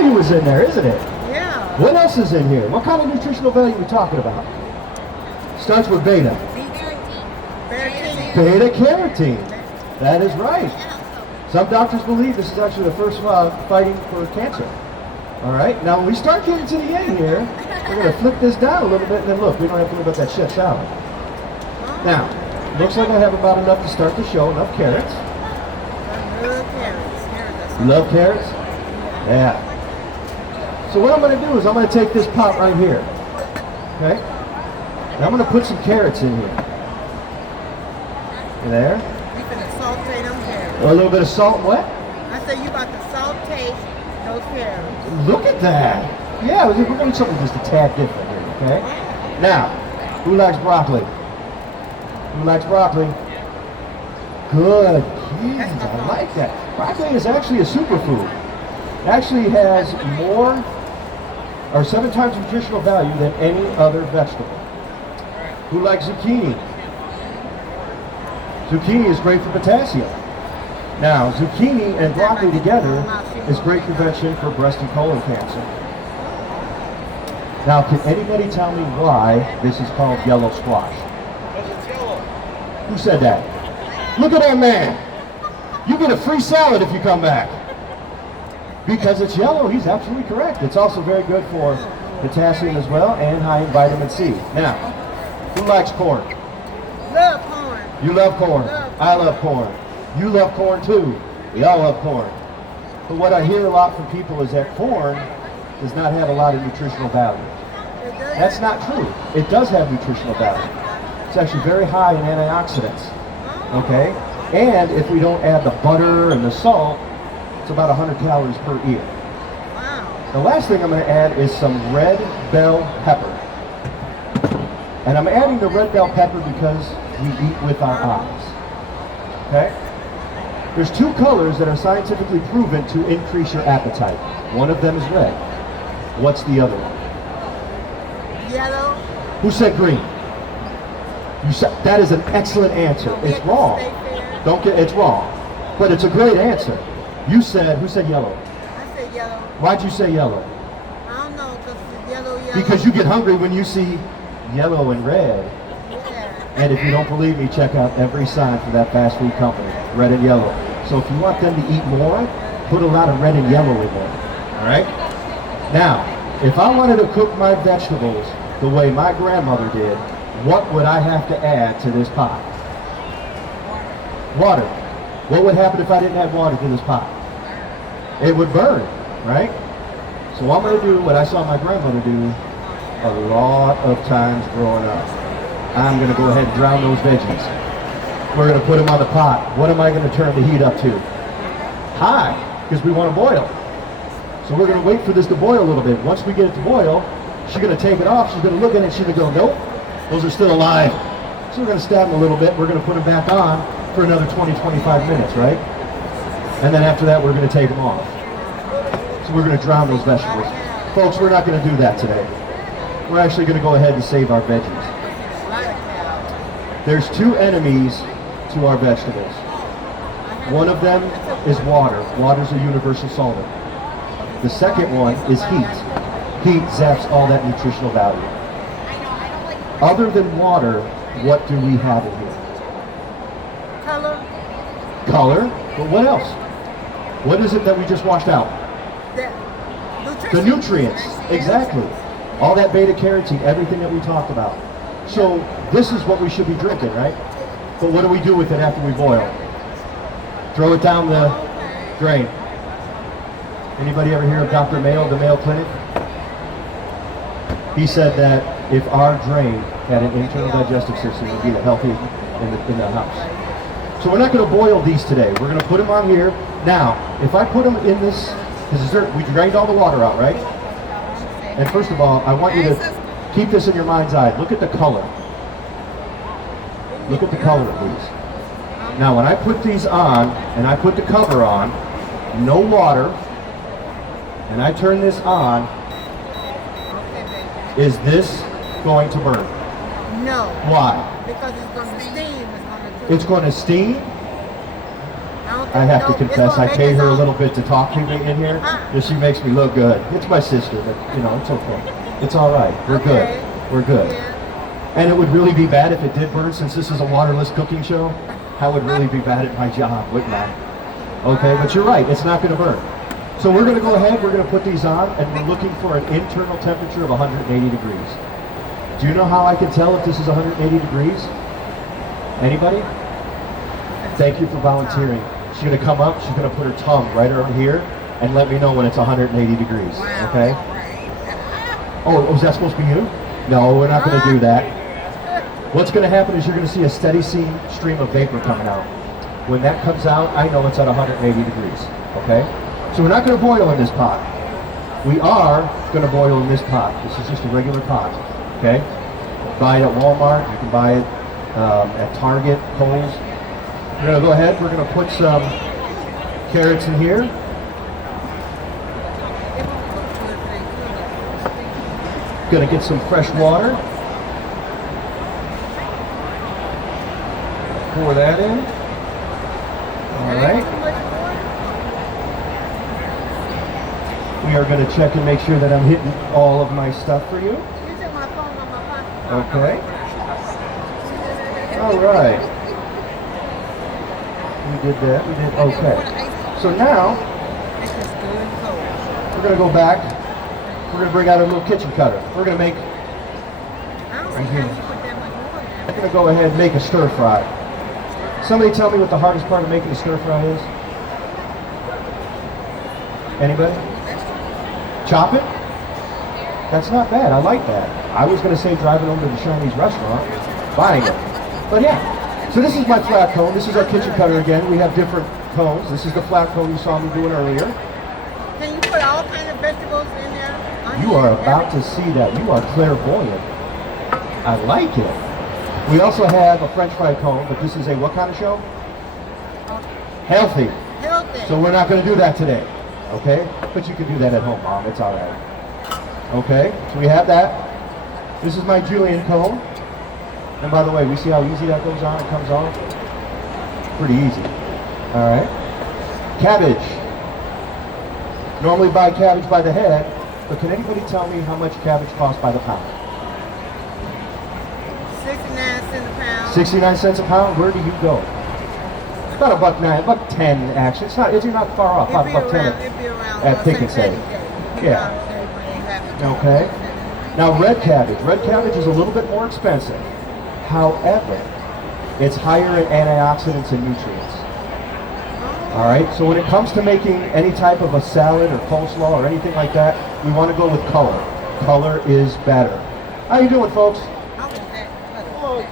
Value is in there, isn't it? Yeah. What else is in here? What kind of nutritional value are we talking about? Starts with beta. Beta carotene. That is right. Some doctors believe this is actually the first fighting for cancer. All right. Now, when we start getting to the end here, we're going to flip this down a little bit, and then look, we don't have to worry about that shit salad. Now, looks like I have about enough to start the show. Enough carrots. You love carrots? Yeah. So what I'm going to do is I'm going to take this pot right here. Okay? And I'm going to put some carrots in here. There. You can saute them carrots. A little bit of salt and what? I said you about to saute those carrots. Look at that. Yeah, we're going to do something just a tad different here, okay? Now, who likes broccoli? Who likes broccoli? Good. Jeez, I like that. Broccoli is actually a superfood. It actually has more or 7 times nutritional value than any other vegetable. Who likes zucchini? Zucchini is great for potassium. Now, zucchini and broccoli together is great prevention for breast and colon cancer. Now, can anybody tell me why this is called yellow squash? Because it's yellow. Who said that? Look at that man. You get a free salad if you come back. Because it's yellow, he's absolutely correct. It's also very good for potassium as well and high in vitamin C. Now, who likes corn? Love corn. You love corn. I love corn. You love corn too. We all love corn. But what I hear a lot from people is that corn does not have a lot of nutritional value. That's not true. It does have nutritional value. It's actually very high in antioxidants. Okay? And if we don't add the butter and the salt, it's about 100 calories per ear. Wow. The last thing I'm going to add is some red bell pepper. And I'm adding the red bell pepper because we eat with our eyes. Okay? There's 2 colors that are scientifically proven to increase your appetite. One of them is red. What's the other one? Yellow. Who said green? You said that is an excellent answer. It's wrong. Don't get it's wrong. But it's a great answer. You said who said yellow? I said yellow. Why'd you say yellow? I don't know, because it's yellow. Because you get hungry when you see yellow and red. Yeah. And if you don't believe me, check out every sign for that fast food company, red and yellow. So if you want them to eat more, put a lot of red and yellow in there. All right? Now, if I wanted to cook my vegetables the way my grandmother did, what would I have to add to this pot? Water. What would happen if I didn't add water to this pot? It would burn, right? So I'm going to do what I saw my grandmother do a lot of times growing up. I'm going to go ahead and drown those veggies. We're going to put them on the pot. What am I going to turn the heat up to? High, because we want to boil. So we're going to wait for this to boil a little bit. Once we get it to boil, she's going to take it off. She's going to look at it. She's going to go, nope, those are still alive. So we're going to stab them a little bit. We're going to put them back on for another 20, 25 minutes, right? And then after that, we're going to take them off. So we're going to drown those vegetables. Folks, we're not going to do that today. We're actually going to go ahead and save our veggies. There's 2 enemies to our vegetables. One of them is water. Water's a universal solvent. The second one is heat. Heat zaps all that nutritional value. Other than water, what do we have in here? Color. Color, but what else? What is it that we just washed out? The nutrients, exactly. All that beta carotene, everything that we talked about. So this is what we should be drinking, right? But what do we do with it after we boil? Throw it down the drain. Anybody ever hear of Dr. Mayo, the Mayo Clinic? He said that if our drain had an internal digestive system, it would be the healthiest in the house. So we're not going to boil these today. We're going to put them on here. Now, if I put them in this, we drained all the water out, right? And first of all, I want you to keep this in your mind's eye. Look at the color. Look at the color of these. Now, when I put these on, and I put the cover on, no water, and I turn this on, is this going to burn? No. Why? Because it's going to steam. It's going to steam? I have to confess, I pay her a little bit to talk to me in here, and she makes me look good. It's my sister, but you know, it's okay. It's all right. We're good. We're good. And it would really be bad if it did burn, since this is a waterless cooking show. I would really be bad at my job, wouldn't I? Okay, but you're right. It's not going to burn. So we're going to go ahead. We're going to put these on, and we're looking for an internal temperature of 180 degrees. Do you know how I can tell if this is 180 degrees? Anybody? Thank you for volunteering. She's going to come up, she's going to put her tongue right around here and let me know when it's 180 degrees, okay? Oh, is that supposed to be you? No, we're not going to do that. What's going to happen is you're going to see a steady stream of vapor coming out. When that comes out, I know it's at 180 degrees, okay? So we're not going to boil in this pot. We are going to boil in this pot. This is just a regular pot, okay? Buy it at Walmart, you can buy it at Target, Kohl's. We're going to go ahead, we're going to put some carrots in here. Going to get some fresh water. Pour that in. All right. We are going to check and make sure that I'm hitting all of my stuff for you. Okay. All right. We did that. We did. Okay. So now we're going to go back. We're going to bring out a little kitchen cutter. We're going to make. Right here. I'm going to go ahead and make a stir fry. Somebody tell me what the hardest part of making a stir fry is. Anybody? Chop it? That's not bad. I like that. I was going to say driving over to the Chinese restaurant, buying it. But yeah. So this is my flat cone. This is our kitchen cutter again. We have different cones. This is the flat cone you saw me doing earlier. Can you put all kinds of vegetables in there? You are about to see that. You are clairvoyant. I like it. We also have a French fry cone, but this is a what kind of show? Healthy. Healthy. So we're not going to do that today. Okay? But you can do that at home, Mom. It's all right. Okay? So we have that. This is my julienne cone. And by the way, we see how easy that goes on and comes off? Pretty easy. All right. Cabbage. Normally buy cabbage by the head, but can anybody tell me how much cabbage costs by the pound? 69 cents a pound. 69 cents a pound? Where do you go? It's about $1.09, $1.10 actually. It's not far off, about $1.10 at Pick and Save. Yeah. Okay. Now red cabbage. Red cabbage is a little bit more expensive. However, it's higher in antioxidants and nutrients. All right, so when it comes to making any type of a salad or coleslaw or anything like that, we want to go with color. Color is better. How you doing, folks?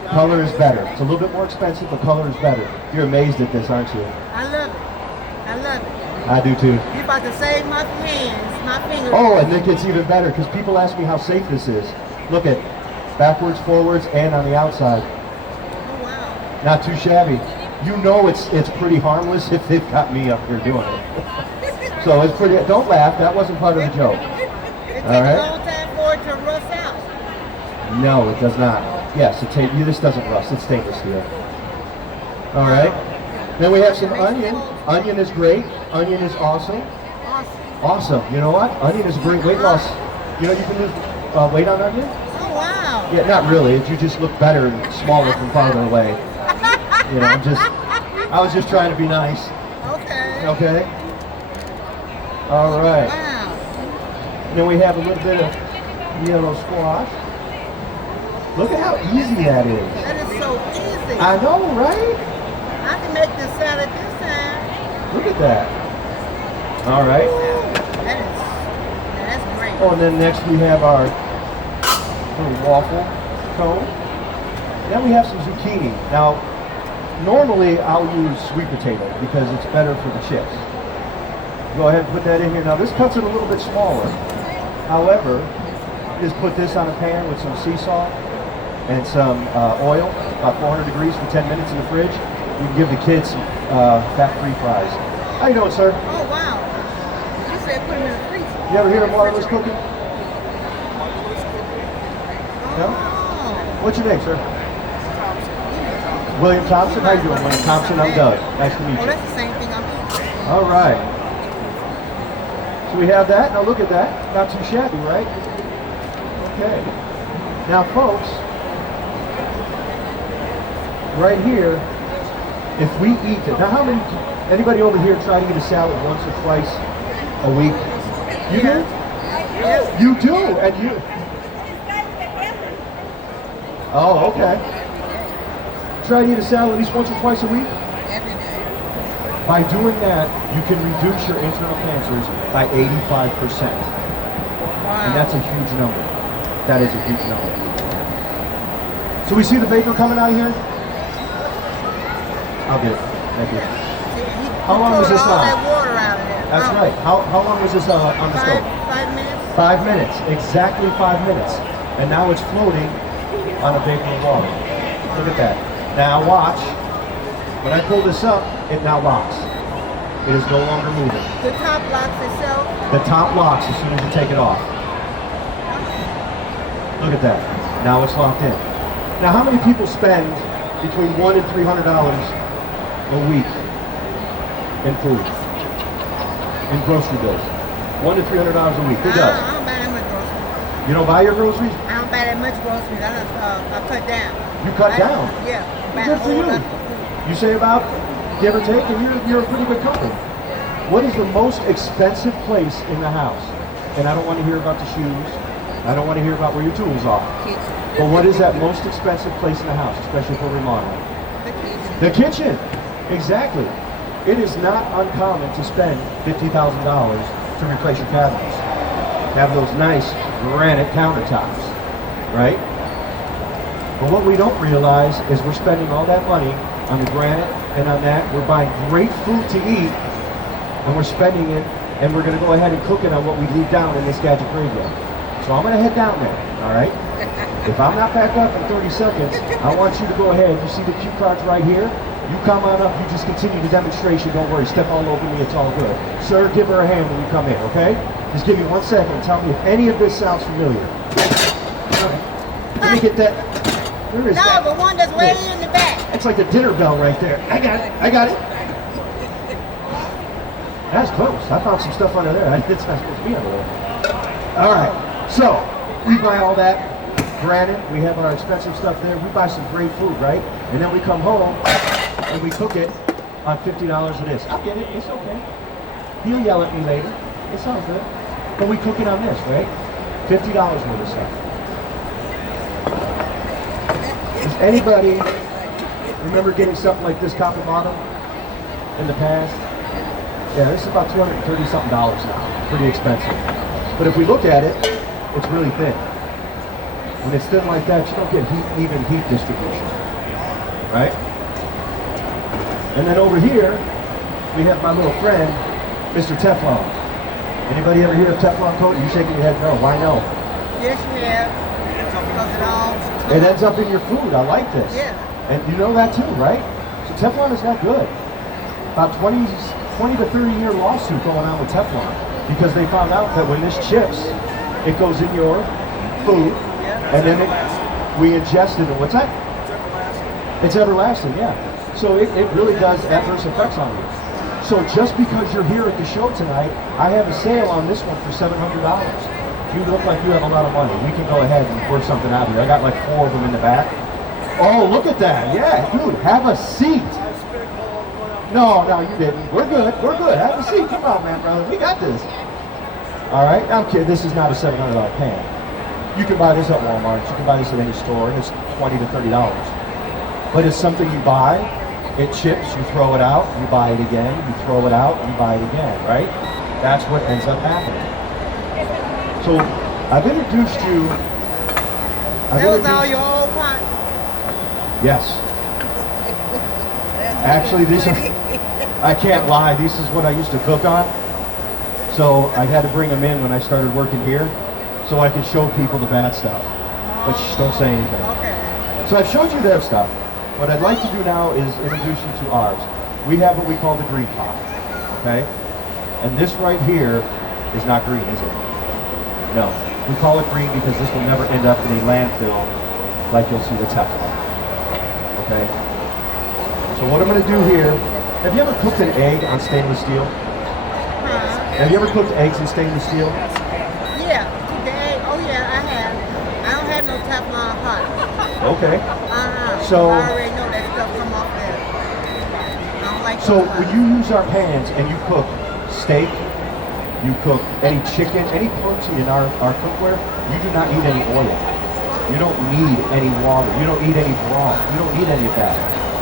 Color is better. It's a little bit more expensive, but color is better. You're amazed at this, aren't you? I love it. I love it. I do too. You're about to save my hands, my fingers. Oh, and it gets even better because people ask me how safe this is. Look at backwards, forwards, and on the outside. Oh, wow. Not too shabby. You know it's pretty harmless if they've got me up here doing it. So it's pretty. Don't laugh. That wasn't part of the joke. It takes a long time for it to rust out. No, it does not. Yes, this doesn't rust. It's stainless steel. All right. Then we have some onion. Onion is great. Onion is awesome. Awesome. You know what? Onion is a great weight loss. You know you can lose weight on onion? Oh, wow. Yeah, not really. You just look better and smaller from farther away. You know, I was just trying to be nice. Okay. Okay? All right. Wow. Then we have a little bit of yellow squash. Look at how easy that is. That is so easy. I know, right? I can make this salad this time. Look at that. All right. That's great. Oh, and then next we have our little waffle cone. Then we have some zucchini. Now, normally I'll use sweet potato because it's better for the chips. Go ahead and put that in here. Now this cuts it a little bit smaller. However, just put this on a pan with some sea salt and some oil, about 400 degrees for 10 minutes in the fridge. You can give the kids some fat-free fries. How you doing, sir? Oh, wow. You said put them in the freezer. You ever hear of waterless cooking? No? Oh. What's your name, sir? William Thompson. How you doing, William Thompson? I'm Doug. Nice to meet Oh, you. that's the same thing I All right. So we have that. Now look at that. Not too shabby, right? Okay. Now, folks, right here, if we eat it. Now, anybody over here try to eat a salad once or twice a week? You do? You do, and you. Oh, okay. Try to eat a salad at least once or twice a week? Every day. By doing that, you can reduce your internal cancers by 85%. Wow. And that's a huge number. That is a huge number. So we see the vapor coming out of here? I'll get it. Thank you. How long was this all on? that water out of there. That's right. How long was this on the stove? 5 minutes. 5 minutes. Exactly 5 minutes. And now it's floating on a vapor of water. Look at that. Now watch. When I pull this up, it now locks. It is no longer moving. The top locks itself. The top locks as soon as you take it off. Look at that. Now it's locked in. Now how many people spend between $100 and $300 a week in food? In grocery bills? $100 to $300 a week. Who does? I don't buy that much groceries. You don't buy your groceries? I don't buy that much groceries. I cut down. You cut down? Yeah. Buy Good a for whole you. lot of food. You say about give or take, and you're a pretty good company. What is the most expensive place in the house? And I don't want to hear about the shoes. I don't want to hear about where your tools are. Kitchen. But what is that most expensive place in the house, especially for remodeling? The kitchen. The kitchen. Exactly. It is not uncommon to spend $50,000 to replace your cabinets. Have those nice granite countertops, right? But what we don't realize is we're spending all that money on the granite and on that. We're buying great food to eat, and we're spending it, and we're going to go ahead and cook it on what we leave down in this gadget graveyard. So I'm going to head down there, all right? If I'm not back up in 30 seconds, I want you to go ahead. You see the cue cards right here? You come on up, you just continue the demonstration. Don't worry, step all over me, it's all good. Sir, give her a hand when you come in, okay? Just give me 1 second and tell me if any of this sounds familiar. All right. Let me get that. Where is that? No, the one that's way in the back. It's like the dinner bell right there. I got it. I got it. That's close. I found some stuff under there. It's not supposed to be under there. All right. So we buy all that granite. We have our expensive stuff there. We buy some great food, right? And then we come home and we cook it on $50 of this. I'll get it. It's okay. He'll yell at me later. It's all good. But we cook it on this, right? $50 worth of stuff. Does anybody remember getting something like this copper bottom in the past? Yeah, this is about $230-something now. Pretty expensive. But if we look at it, it's really thin. When it's thin like that, you don't get even heat distribution, right? And then over here, we have my little friend, Mr. Teflon. Anybody ever hear of Teflon coating? You shaking your head no. Why no? Yes, we have. Because it all. It ends up in your food. I like this. Yeah. And you know that too, right? So Teflon is not good. About 20 to 30 year lawsuit going on with Teflon because they found out that when this chips, it goes in your food, and then we ingest it. And what's that? It's everlasting, yeah. So it really does adverse effects on you. So just because you're here at the show tonight, I have a sale on this one for $700. You look like you have a lot of money. We can go ahead and work something out here. I got like 4 of them in the back. Oh, look at that. Yeah, dude, have a seat. No, you didn't. We're good. Have a seat. Come on, man, brother. We got this. All right, I'm kidding. This is not a $700 pan. You can buy this at Walmart. You can buy this at any store, and it's $20 to $30. But it's something you buy. It chips. You throw it out. You buy it again. You throw it out. You buy it again. Right? That's what ends up happening. So I've introduced you. That was all your old pots? Yes. Actually, these are, I can't lie, this is what I used to cook on. So I had to bring them in when I started working here so I could show people the bad stuff. But shh, don't say anything. Okay. So I've showed you their stuff. What I'd like to do now is introduce you to ours. We have what we call the green pot, okay? And this right here is not green, is it? No. We call it green because this will never end up in a landfill like you'll see the Teflon, okay? So what I'm going to do here Have you ever cooked an egg on stainless steel? Huh? Have you ever cooked eggs in stainless steel? Yeah. The egg. Oh yeah, I have. I don't have no Teflon hot. Okay. So- I already know that stuff come off there. I don't like So those when hot. you use our pans and you cook steak, you cook any chicken, any protein in our cookware, you do not need any oil. You don't need any water. You don't need any broth. You don't need any of that.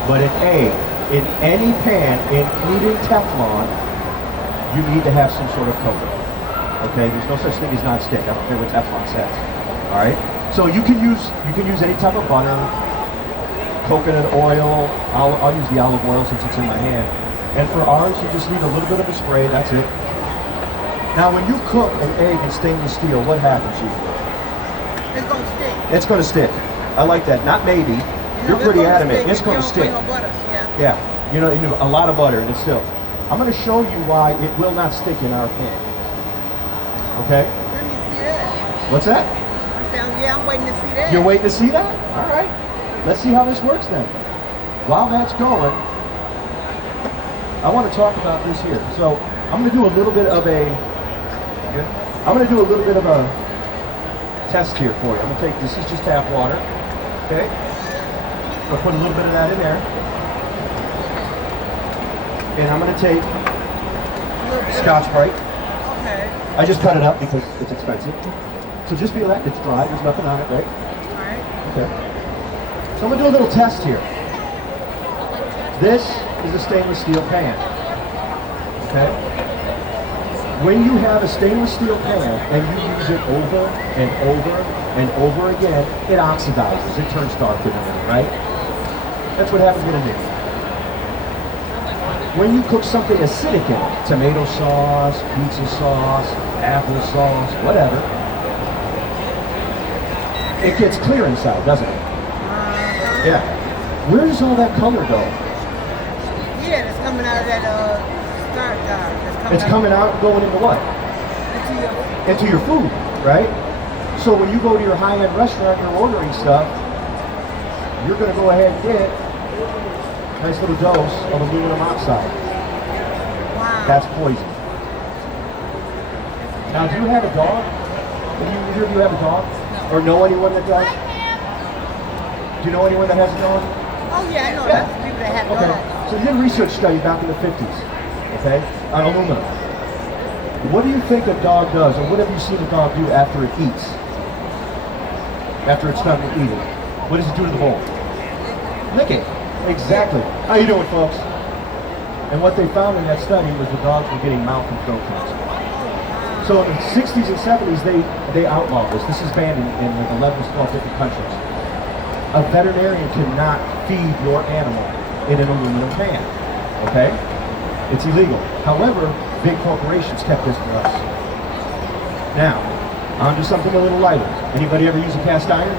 But an egg, in any pan, including Teflon, you need to have some sort of coating. Okay, there's no such thing as non-stick. I don't care what Teflon says. All right. So you can use any type of butter, coconut oil. I'll use the olive oil since it's in my hand. And for ours, you just need a little bit of a spray. That's it. Now, when you cook an egg in stainless steel, what happens usually? It's gonna stick. It's going to stick. I like that. Not maybe. You're It's pretty gonna adamant. stick It's if going to you stick. don't put no butter. Yeah. Yeah. You know, a lot of butter, and it's still. I'm going to show you why it will not stick in our pan. Okay? Let me see that. What's that? Yeah, I'm waiting to see that. You're waiting to see that? All right. Let's see how this works then. While that's going, I want to talk about this here. So I'm going to do a little bit of a test here for you. I'm going to take, this is just tap water. Okay? I'll put a little bit of that in there. And I'm going to take Scotch Brite. Okay. I just cut it up because it's expensive. So just feel that, it's dry, there's nothing on it, right? Alright. Okay. So I'm gonna do a little test here. This is a stainless steel pan. Okay? When you have a stainless steel pan and you use it over and over and over again, it oxidizes, it turns dark in a minute, right? That's what happens with a new. When you cook something acidic in it, tomato sauce, pizza sauce, apple sauce, whatever, it gets clear inside, doesn't it? Yeah. Where does all that color go? Yeah, it's coming out of that starch jar. It's coming out, going into what? into your Into your food, right? So when you go to your high-end restaurant and you're ordering stuff, you're going to go ahead and get a nice little dose of aluminum oxide. wow. That's poison. Now, do you have a dog? Either of you have a dog? Or know anyone that does? Do you know anyone that has a dog? Oh yeah, I know Yeah. lots of people that have Okay. dogs. So they did a research study back in the 50s, okay, on aluminum. What do you think a dog does, or what have you seen a dog do after it eats? After it's done eating? What does it do to the bowl? Lick it. Exactly. How you doing, folks? And what they found in that study was the dogs were getting mouth and throat cancer. So in the 60s and 70s, they outlawed this. This is banned in like 11 to 12 different countries. A veterinarian cannot feed your animal in an aluminum pan, okay? It's illegal. However, big corporations kept this for us. Now, on to something a little lighter. Anybody ever use a cast iron?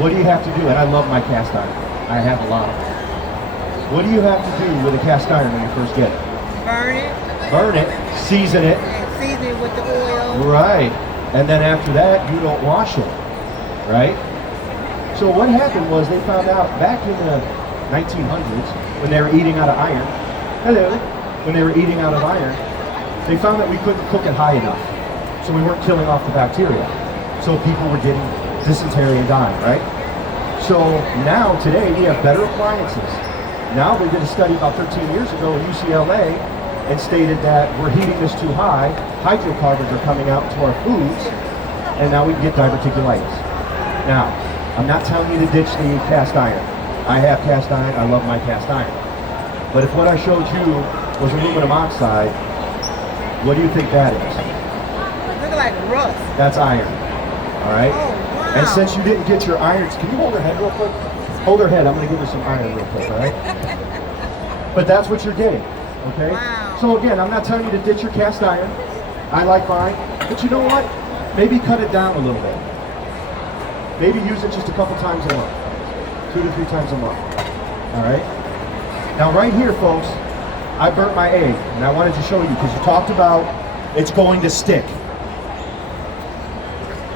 What do you have to do? And I love my cast iron. I have a lot of them. What do you have to do with a cast iron when you first get it? Burn it Burn it, season it. and season it with the oil. Right. And then after that, you don't wash it. Right? So what happened was they found out back in the 1900s when they were eating out of iron. Hello. When they were eating out of iron, they found that we couldn't cook it high enough. So we weren't killing off the bacteria. So people were getting dysentery and dying, right? So now, today, we have better appliances. Now, we did a study about 13 years ago in UCLA and stated that we're heating this too high, hydrocarbons are coming out into our foods, and now we can get diverticulitis. Now, I'm not telling you to ditch the cast iron. I have cast iron, I love my cast iron. But if what I showed you was aluminum oxide, what do you think that is? Look like rust. That's iron, all right? Oh, wow. And since you didn't get your irons, can you hold her head real quick? Hold her head, I'm gonna give her some iron real quick, all right? But that's what you're getting, okay? Wow. So again, I'm not telling you to ditch your cast iron. I like mine, but you know what? Maybe cut it down a little bit. Maybe use it just a couple times a month. 2 to 3 times a month, all right? Now right here, folks, I burnt my egg, and I wanted to show you because you talked about it's going to stick.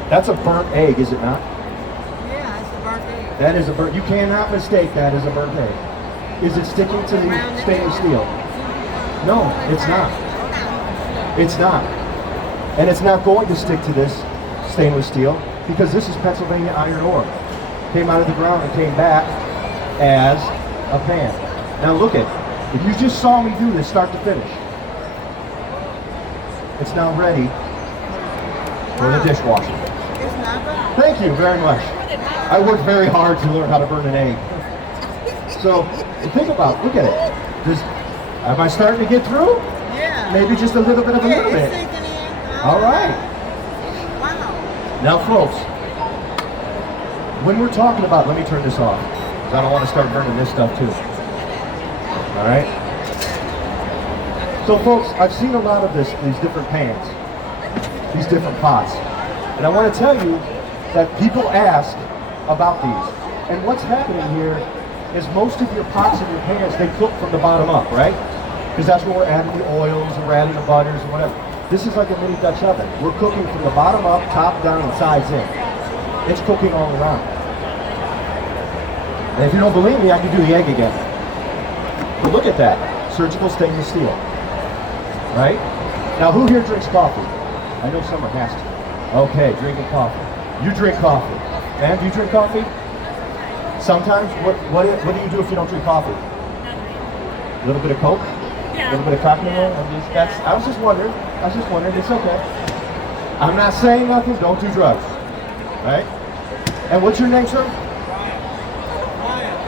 That's a burnt egg, is it not? Yeah, it's a burnt egg. That is a burnt. You cannot mistake that as a burnt egg. Is it sticking to the stainless steel? No, it's not. It's not. And it's not going to stick to this stainless steel because this is Pennsylvania iron ore. Came out of the ground and came back as a pan. Now look at, if you just saw me do this start to finish, it's now ready for the dishwasher. It's not bad. Thank you very much. I worked very hard to learn how to burn an egg. So think about, look at it. Am I starting to get through? Yeah. Maybe just a little bit of a little It's bit. sinking in. All right. Wow. Now folks, when we're talking about, let me turn this off, because I don't want to start burning this stuff too. All right? So folks, I've seen a lot of these different pans, these different pots. And I want to tell you that people ask about these. And what's happening here is most of your pots and your pans, they cook from the bottom up, right? Because that's where we're adding the oils and we're adding the butters and whatever. This is like a mini Dutch oven. We're cooking from the bottom up, top down, and sides in. It's cooking all around. And if you don't believe me, I can do the egg again. But look at that, surgical stainless steel, right? Now who here drinks coffee? I know someone has to. Okay, drinking coffee. You drink coffee. Man, do you drink coffee? Sometimes, what do you do if you don't drink coffee? A little bit of Coke? A little bit of cocktail? I was just wondering, it's okay. I'm not saying nothing, don't do drugs, right? And what's your name, sir?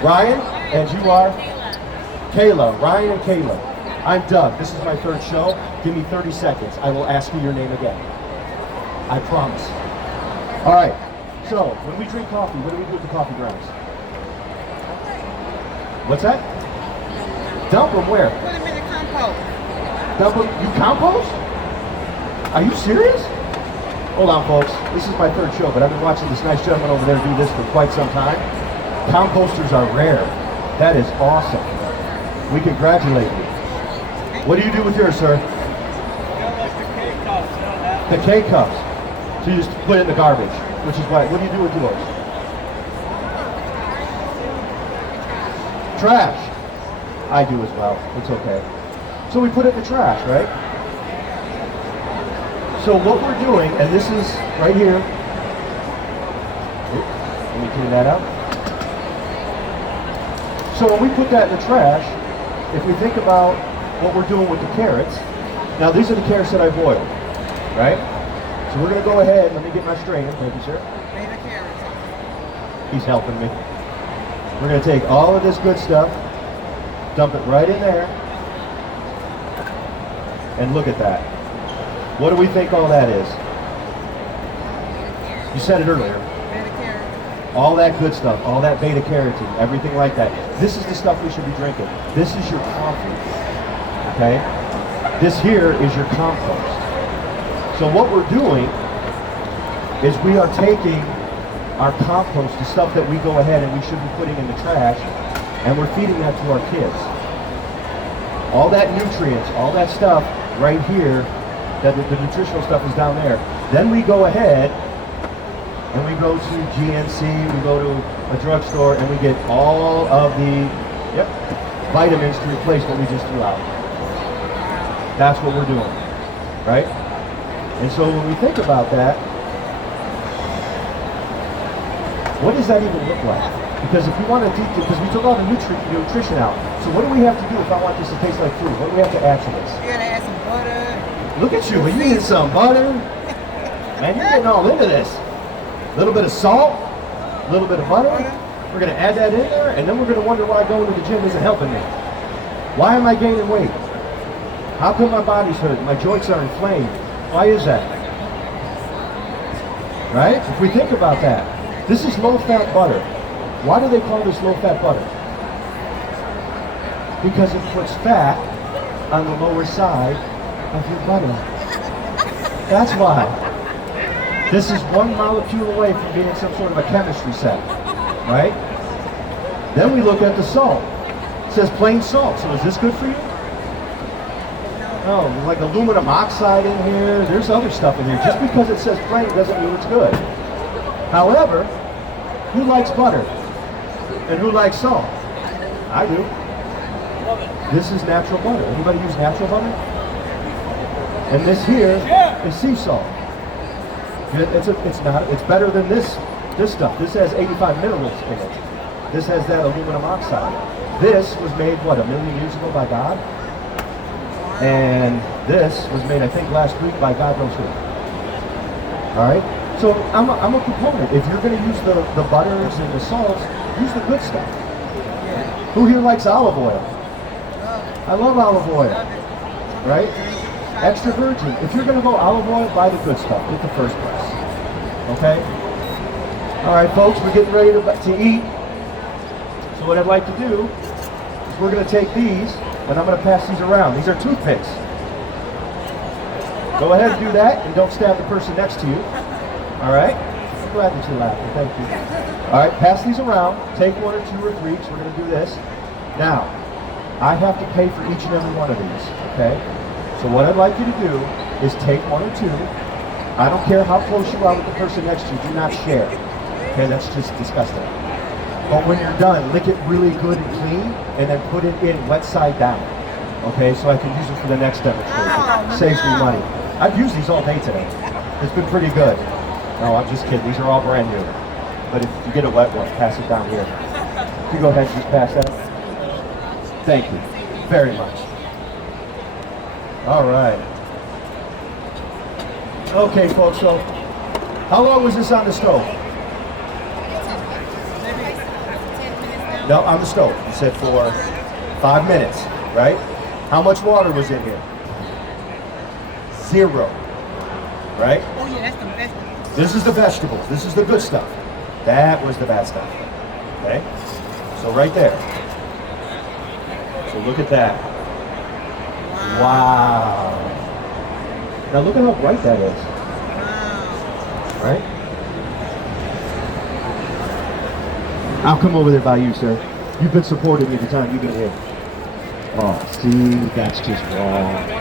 Ryan. And you are? Kayla. Ryan and Kayla. I'm Doug. This is my third show. Give me 30 seconds. I will ask you your name again. I promise. All right. So, when we drink coffee, what do we do with the coffee grounds? What's that? Dump them where? Put them in the compost. Dump them? You compost? Are you serious? Hold on, folks. This is my third show, but I've been watching this nice gentleman over there do this for quite some time. Composters are rare. That is awesome. We congratulate you. What do you do with yours, sir? The K-cups. So you just put it in the garbage, which is what do you do with yours? Trash. I do as well. It's okay. So we put it in the trash, right? So what we're doing, and this is right here. Oops, let me clean that out. So when we put that in the trash, if we think about what we're doing with the carrots, now these are the carrots that I boiled, right? So we're going to go ahead, let me get my strainer, thank you, sir. Beta carrots. He's helping me. We're going to take all of this good stuff, dump it right in there, and look at that. What do we think all that is? You said it earlier. Beta carrots. All that good stuff, all that beta carotene, everything like that. This is the stuff we should be drinking. This is your coffee, okay? This here is your compost. So what we're doing is we are taking our compost, the stuff that we go ahead and we should be putting in the trash, and we're feeding that to our kids. All that nutrients, all that stuff right here, that the nutritional stuff is down there. Then we go ahead and we go to GNC, we go to a drugstore, and we get all of the vitamins to replace what we just threw out. That's what we're doing, right? And so when we think about that, what does that even look like? Because if we want to teach it, because we took all the nutrition out, so what do we have to do if I want this to taste like food? What do we have to add to this? You gotta add some butter. Look at you, you need some butter. Man, you're getting all into this. A little bit of salt, a little bit of butter. We're going to add that in there, and then we're going to wonder why going to the gym isn't helping me. Why am I gaining weight? How come my body's hurting? My joints are inflamed. Why is that? Right? If we think about that, this is low-fat butter. Why do they call this low-fat butter? Because it puts fat on the lower side of your butter. That's why. This is one molecule away from being some sort of a chemistry set, right? Then we look at the salt. It says plain salt. So is this good for you? No, like aluminum oxide in here. There's other stuff in here. Just because it says plain doesn't mean it's good. However, who likes butter? And who likes salt? I do. This is natural butter. Anybody use natural butter? And this here is sea salt. It's better than this stuff. This has 85 minerals in it. This has that aluminum oxide. This was made, what, 1 million years ago by God? And this was made, I think, last week by God knows who. All right? So I'm a proponent. If you're going to use the butters and the salts, use the good stuff. Who here likes olive oil? I love olive oil. Right? Extra virgin. If you're going to go olive oil, buy the good stuff. Get the first price. Okay? All right, folks, we're getting ready to eat. So what I'd like to do is we're going to take these, and I'm going to pass these around. These are toothpicks. Go ahead and do that, and don't stab the person next to you. All right? I'm glad that you're laughing. Thank you. All right, pass these around. Take 1 or 2 or 3, because we're going to do this. Now, I have to pay for each and every one of these, okay? So what I'd like you to do is take 1 or 2. I don't care how close you are with the person next to you. Do not share. Okay, that's just disgusting. But when you're done, lick it really good and clean, and then put it in wet side down. Okay, so I can use it for the next demonstration. Saves me money. I've used these all day today. It's been pretty good. No, I'm just kidding. These are all brand new. But if you get a wet one, pass it down here. Can you go ahead and just pass that? Thank you very much. All right. Okay, folks, so how long was this on the stove? No, on the stove. You said for 5 minutes, right? How much water was in here? 0. Right? Oh yeah, that's the vegetables. This is the vegetables. This is the good stuff. That was the bad stuff. Okay? So right there. So look at that. Wow. Now look at how bright that is. Wow. Right? I'll come over there by you, sir. You've been supporting me the time you've been here. Oh, see, that's just wrong.